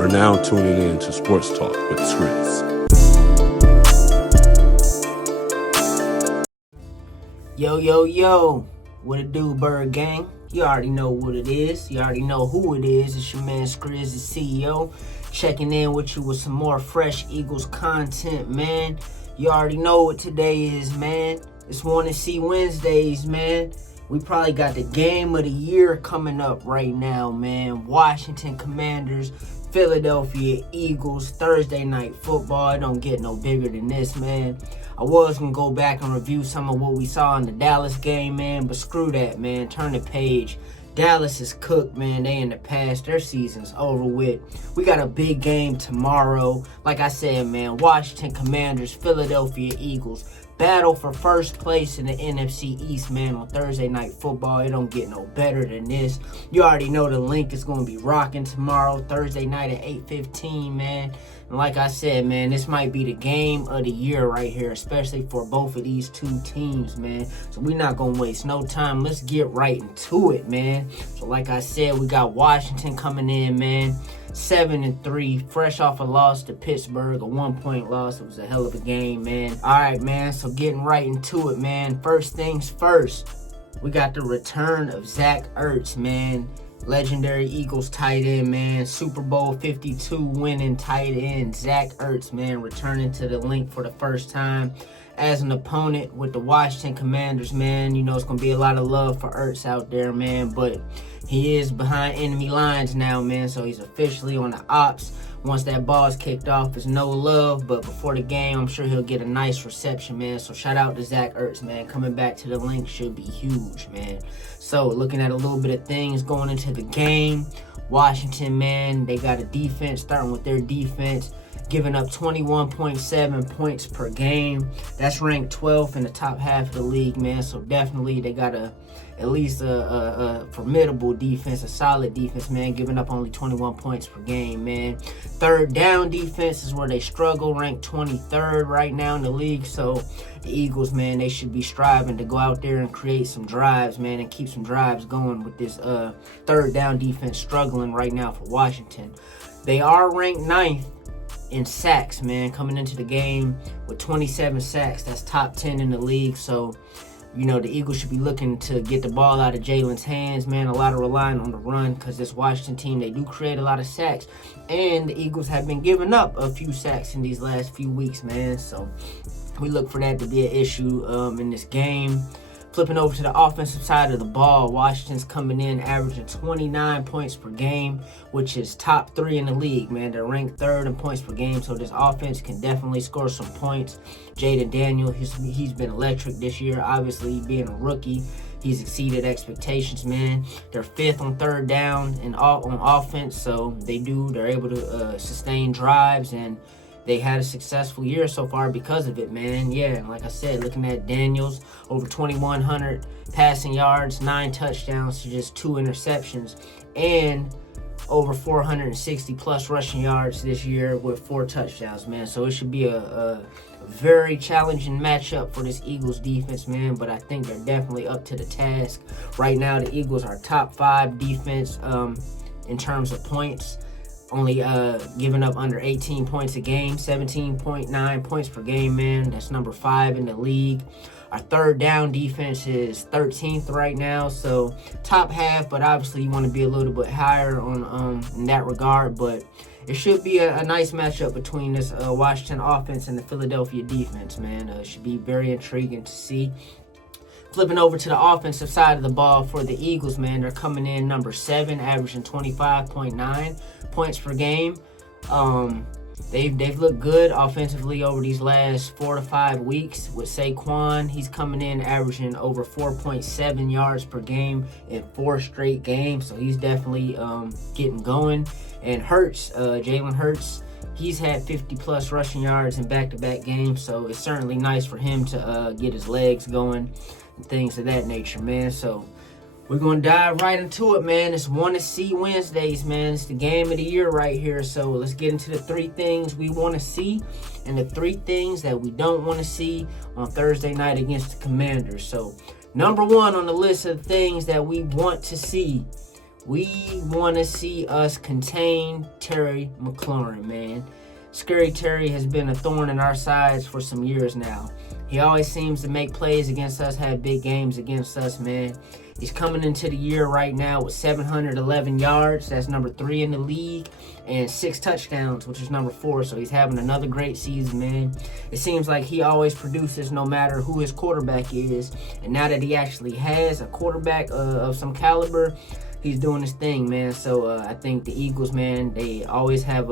are now tuning in to Sports Talk with Skriz. Yo, what it do, Bird Gang? You already know what it is. You already know who it is. It's your man Skriz, the CEO, checking in with you with some more fresh Eagles content, man. You already know what today is, man. It's Want to See Wednesdays, man. We probably got the game of the year coming up right now, man. Washington Commanders, Philadelphia Eagles, Thursday night football. It don't get no bigger than this, man. I was going to go back and review some of what we saw in the Dallas game, man, but screw that, man. Turn the page. Dallas is cooked, man. They in the past. Their season's over with. We got a big game tomorrow. Like I said, man, Washington Commanders, Philadelphia Eagles. Battle for first place in the NFC East, man, on Thursday night football. It don't get no better than this. You already know the link is going to be rocking tomorrow, Thursday night at 8:15, man. And like I said, man, this might be the game of the year right here, especially for both of these two teams, man. So we're not going to waste no time. Let's get right into it, man. So like I said, we got Washington coming in, man. 7-3, fresh off a loss to Pittsburgh, a 1-point loss. It was a hell of a game, man. All right, man, so getting right into it, man. First things first, we got the return of Zach Ertz, man. Legendary Eagles tight end, man. Super Bowl 52 winning tight end Zach Ertz, man, returning to the link for the first time as an opponent with the Washington Commanders, man. You know, it's going to be a lot of love for Ertz out there, man, but he is behind enemy lines now, man, so he's officially on the ops. Once that ball is kicked off, it's no love, but before the game, I'm sure he'll get a nice reception, man. So shout out to Zach Ertz, man. Coming back to the link should be huge, man. So looking at a little bit of things going into the game, Washington, man, they got a defense, starting with their defense, giving up 21.7 points per game. That's ranked 12th in the top half of the league, man. So definitely they got at least a formidable defense, a solid defense, man, giving up only 21 points per game, man. Third down defense is where they struggle, ranked 23rd right now in the league. So the Eagles, man, they should be striving to go out there and create some drives, man, and keep some drives going with this third down defense struggling right now for Washington. They are ranked 9th in sacks, man, coming into the game with 27 sacks. That's top 10 in the league. So, you know, the Eagles should be looking to get the ball out of Jalen's hands, man. A lot of relying on the run because this Washington team, they do create a lot of sacks. And the Eagles have been giving up a few sacks in these last few weeks, man. So we look for that to be an issue in this game. Flipping over to the offensive side of the ball, Washington's coming in averaging 29 points per game, which is top 3 in the league, man. They're ranked 3rd in points per game, so this offense can definitely score some points. Jaden Daniel, he's been electric this year. Obviously, being a rookie, he's exceeded expectations, man. They're 5th on third down and on offense, so they're able to sustain drives, and they had a successful year so far because of it, man. Yeah, like I said, looking at Daniels, over 2,100 passing yards, 9 touchdowns to just 2 interceptions, and over 460 plus rushing yards this year with 4 touchdowns, man. So it should be a very challenging matchup for this Eagles defense, man, but I think they're definitely up to the task. Right now, the Eagles are top 5 defense in terms of points. Only giving up under 18 points a game, 17.9 points per game, man. That's number 5 in the league. Our third down defense is 13th right now, so top half, but obviously you want to be a little bit higher on in that regard. But it should be a nice matchup between this Washington offense and the Philadelphia defense, man. It should be very intriguing to see. Flipping over to the offensive side of the ball for the Eagles, man, they're coming in number 7, averaging 25.9 points per game. They've looked good offensively over these last 4 to 5 weeks. With Saquon, he's coming in averaging over 4.7 yards per game in 4 straight games, so he's definitely getting going. And Jalen Hurts, he's had 50-plus rushing yards in back-to-back games, so it's certainly nice for him to get his legs going and things of that nature, man. So we're going to dive right into it, man. It's Want to See Wednesdays, man. It's the game of the year right here. So let's get into the 3 things we want to see and the 3 things that we don't want to see on Thursday night against the Commanders. So number 1 on the list of things that we want to see, We want to see us contain Terry McLaurin, man. Scary Terry has been a thorn in our sides for some years now. He always seems to make plays against us, have big games against us, man. He's coming into the year right now with 711 yards. That's number 3 in the league. And 6 touchdowns, which is number 4. So he's having another great season, man. It seems like he always produces no matter who his quarterback is. And now that he actually has a quarterback of some caliber, he's doing his thing, man. So I think the Eagles, man, they always have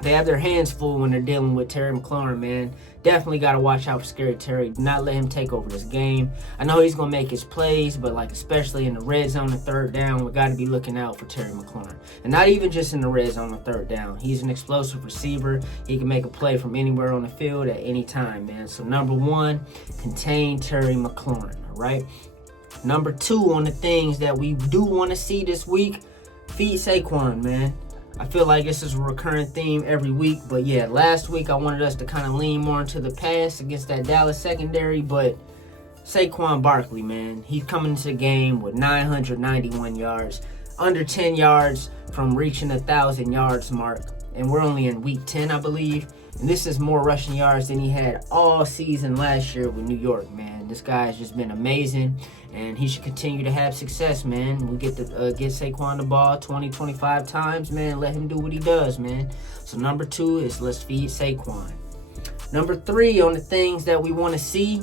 their hands full when they're dealing with Terry McLaurin, man. Definitely got to watch out for Scary Terry. Do not let him take over this game. I know he's going to make his plays, but especially in the red zone and third down, we got to be looking out for Terry McLaurin. And not even just in the red zone and third down. He's an explosive receiver. He can make a play from anywhere on the field at any time, man. So number 1, contain Terry McLaurin, all right? Number 2 on the things that we do want to see this week, feed Saquon, man. I feel like this is a recurring theme every week. But yeah, last week I wanted us to kind of lean more into the pass against that Dallas secondary. But Saquon Barkley, man, he's coming into the game with 991 yards, under 10 yards from reaching the 1,000 yards mark. And we're only in week 10, I believe. And this is more rushing yards than he had all season last year with New York, man. This guy has just been amazing, and he should continue to have success, man. We get to get Saquon the ball 20, 25 times, man. Let him do what he does, man. So number 2 is let's feed Saquon. Number 3 on the things that we want to see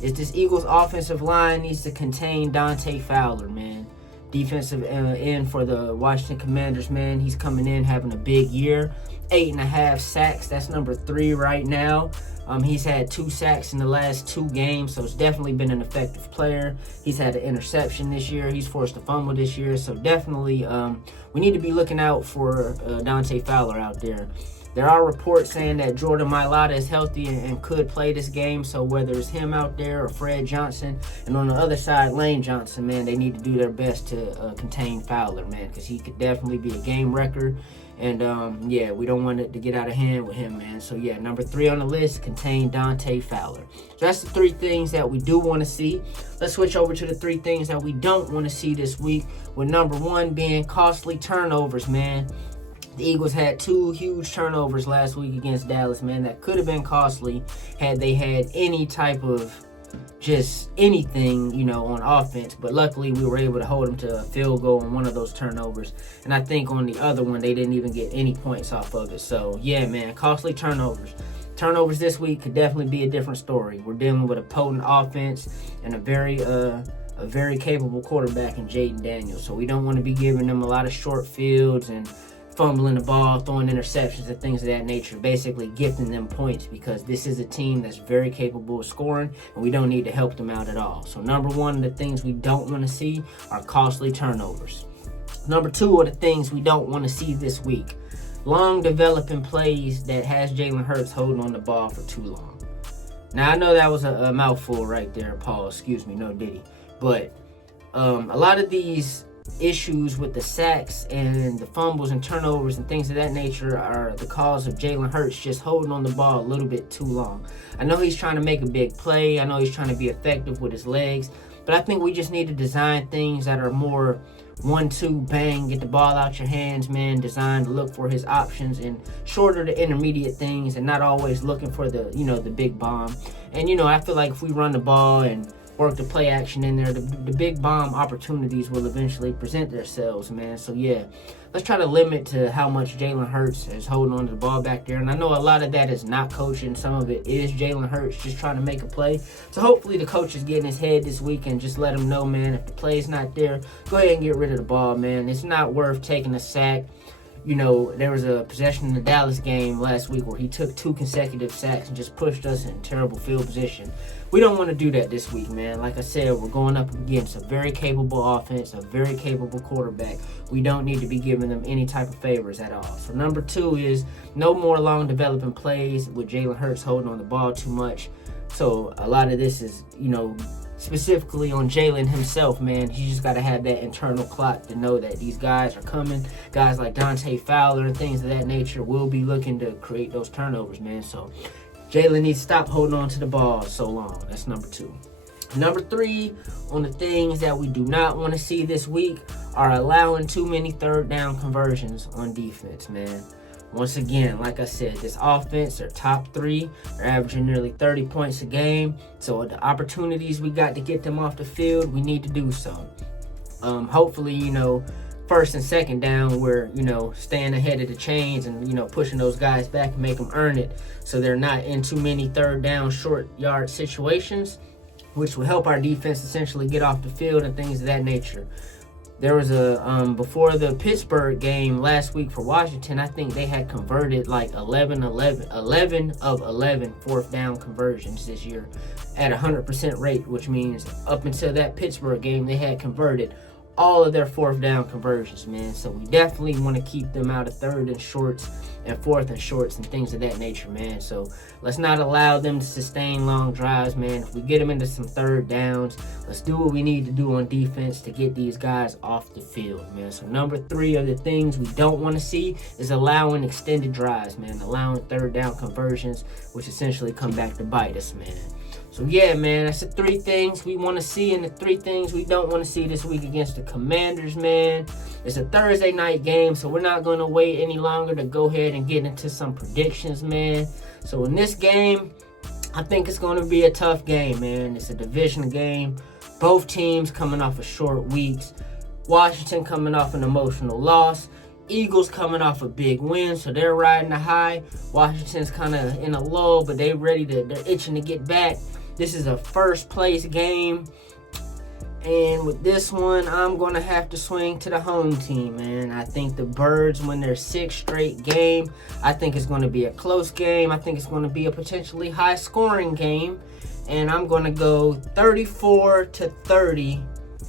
is this Eagles offensive line needs to contain Dante Fowler, man. Defensive end for the Washington Commanders, man. He's coming in having a big year. 8.5 sacks. That's number 3 right now. He's had 2 sacks in the last 2 games, so it's definitely been an effective player. He's had an interception this year. He's forced a fumble this year, so definitely we need to be looking out for Dante Fowler out there. There are reports saying that Jordan Mailata is healthy and could play this game, so whether it's him out there or Fred Johnson, and on the other side, Lane Johnson, man, they need to do their best to contain Fowler, man, because he could definitely be a game wrecker. And, yeah, we don't want it to get out of hand with him, man. So, yeah, number 3 on the list, contain Dante Fowler. So that's the 3 things that we do want to see. Let's switch over to the 3 things that we don't want to see this week, with number 1 being costly turnovers, man. The Eagles had 2 huge turnovers last week against Dallas, man. That could have been costly had they had any type of just anything, on offense. But luckily, we were able to hold them to a field goal on one of those turnovers. And I think on the other one, they didn't even get any points off of it. So, yeah, man, costly turnovers. Turnovers this week could definitely be a different story. We're dealing with a potent offense and a very capable quarterback in Jaden Daniels. So we don't want to be giving them a lot of short fields and fumbling the ball, throwing interceptions and things of that nature, basically gifting them points, because this is a team that's very capable of scoring, and we don't need to help them out at all. So number 1 of the things we don't want to see are costly turnovers. Number 2 of the things we don't want to see this week, long developing plays that has Jalen Hurts holding on the ball for too long. Now, I know that was a mouthful right there, Paul. Excuse me, no diddy. But a lot of these issues with the sacks and the fumbles and turnovers and things of that nature are the cause of Jalen Hurts just holding on the ball a little bit too long. I know he's trying to make a big play. I know he's trying to be effective with his legs. But I think we just need to design things that are more 1-2, bang, get the ball out your hands, man, designed to look for his options and shorter to intermediate things, and not always looking for the big bomb. And, I feel like if we run the ball and work the play action in there, the big bomb opportunities will eventually present themselves, man. So, yeah, let's try to limit to how much Jalen Hurts is holding on to the ball back there. And I know a lot of that is not coaching. Some of it is Jalen Hurts just trying to make a play. So, hopefully, the coach is getting his head this week and just let him know, man, if the play's not there, go ahead and get rid of the ball, man. It's not worth taking a sack. There was a possession in the Dallas game last week where he took 2 consecutive sacks and just pushed us in terrible field position. We don't want to do that this week, man. Like I said, we're going up against a very capable offense, a very capable quarterback. We don't need to be giving them any type of favors at all. So number 2 is no more long developing plays with Jalen Hurts holding on the ball too much. So a lot of this is, specifically on Jalen himself, man. He just got to have that internal clock to know that these guys are coming. Guys like Dante Fowler and things of that nature will be looking to create those turnovers, man. So Jalen needs to stop holding on to the ball so long. That's number 2. Number 3 on the things that we do not want to see this week are allowing too many third down conversions on defense, man. Once again, like I said, this offense, they're top 3. They're averaging nearly 30 points a game. So the opportunities we got to get them off the field, we need to do so. Hopefully, first and second down, we're, staying ahead of the chains and, pushing those guys back and make them earn it so they're not in too many third down short yard situations, which will help our defense essentially get off the field and things of that nature. There was before the Pittsburgh game last week for Washington, I think they had converted like 11 of 11 fourth down conversions this year at 100% rate, which means up until that Pittsburgh game, they had converted all of their fourth down conversions, man. So we definitely want to keep them out of third and shorts and fourth and shorts and things of that nature, man. So let's not allow them to sustain long drives, man. If we get them into some third downs, let's do what we need to do on defense to get these guys off the field, man. So number 3 of the things we don't want to see is allowing extended drives, man. Allowing third down conversions, which essentially come back to bite us, man. So yeah, man, that's the 3 things we want to see and the 3 things we don't want to see this week against the Commanders, man. It's a Thursday night game, so we're not going to wait any longer to go ahead and get into some predictions, man. So in this game, I think it's going to be a tough game, man. It's a division game. Both teams coming off of short weeks. Washington coming off an emotional loss. Eagles coming off a big win, so they're riding the high. Washington's kind of in a lull, but they're itching to get back. This is a first place game. And with this one, I'm going to have to swing to the home team, man. I think the Birds win their 6th straight game. I think it's going to be a close game. I think it's going to be a potentially high-scoring game. And I'm going to go 34-30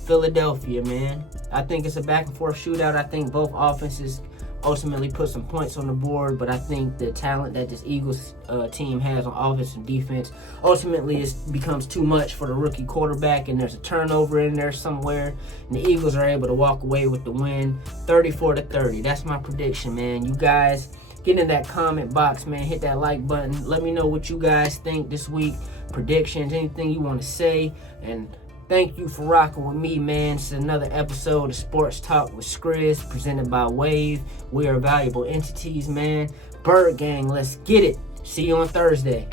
Philadelphia, man. I think it's a back-and-forth shootout. I think both offenses ultimately put some points on the board, but I think the talent that this Eagles team has on offense and defense ultimately becomes too much for the rookie quarterback, and there's a turnover in there somewhere, and the Eagles are able to walk away with the win 34-30. That's my prediction, man. You guys get in that comment box, man. Hit that like button. Let me know what you guys think this week, predictions, anything you want to say, and thank you for rocking with me, man. It's another episode of Sports Talk with Skriz, presented by Wave. We are valuable entities, man. Bird Gang, let's get it. See you on Thursday.